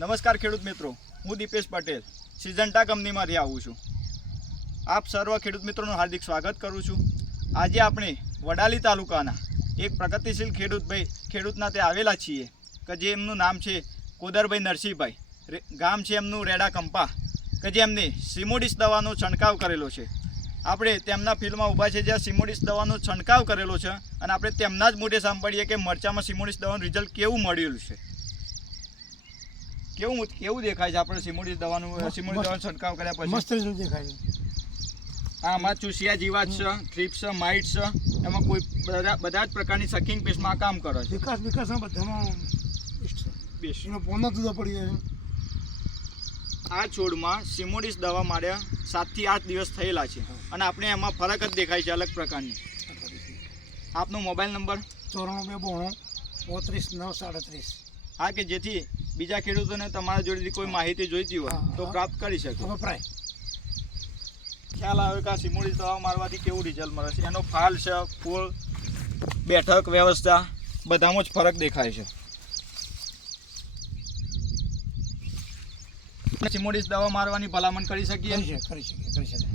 નમસ્કાર ખેડૂત મિત્રો, હું દીપેશ પટેલ સિઝન્ટા કંપનીમાંથી આવું છું. આપ સર્વ ખેડૂત મિત્રોનું હાર્દિક સ્વાગત કરું છું. આજે આપણે વડાલી તાલુકાના એક પ્રગતિશીલ ખેડૂતના તે આવેલા છીએ કે જે એમનું નામ છે કોદરભાઈ નરસિંહભાઈ. ગામ છે એમનું રેડા કંપા, કે જે એમને સિમોડિસ દવાનો છંટકાવ કરેલો છે. આપણે તેમના ફિલ્ડમાં ઊભા છે જ્યાં સિમોડિસ દવાનો છંટકાવ કરેલો છે અને આપણે તેમના જ મોઢે સાંભળીએ કે મરચામાં સિમોડિસ દવાનું રિઝલ્ટ કેવું મળેલું છે. કેવું દેખાય છે આપણે સિમોડિસ દવાનો છંટકાવ કર્યા પછી? મસ્ત રિઝલ્ટ દેખાય છે. આમાં ચૂસિયા જીવાત છે, થ્રિપ્સ છે, માઇટ છે, એમાં કોઈ બધા જ પ્રકારની સકિંગ પેસ્ટમાં કામ કરે છે. વિકાસ બધામાં બેસ્ટ. એનો પોનો જુદા પડી જાય છે. આ છોડમાં સિમોડિસ દવા માર્યા 7 થી 8 દિવસ થયેલા છે અને આપણે એમાં ફરક જ દેખાય છે અલગ પ્રકારની. આપનો મોબાઈલ નંબર 9492 35937. હા, કે જેથી બીજા ખેડૂતોને તમારા જોડેથી કોઈ માહિતી જોઈતી હોય તો પ્રાપ્ત કરી શકે. વપરાય ખ્યાલ આવે કે આ સિમોડિસ દવા મારવાથી કેવું રિઝલ્ટ મળે છે. એનો ફાલ છે, ફૂલ, બેઠક વ્યવસ્થા બધામાં જ ફરક દેખાય છે. સિમોડિસ દવા મારવાની ભલામણ કરી શકીએ. કરી શકે.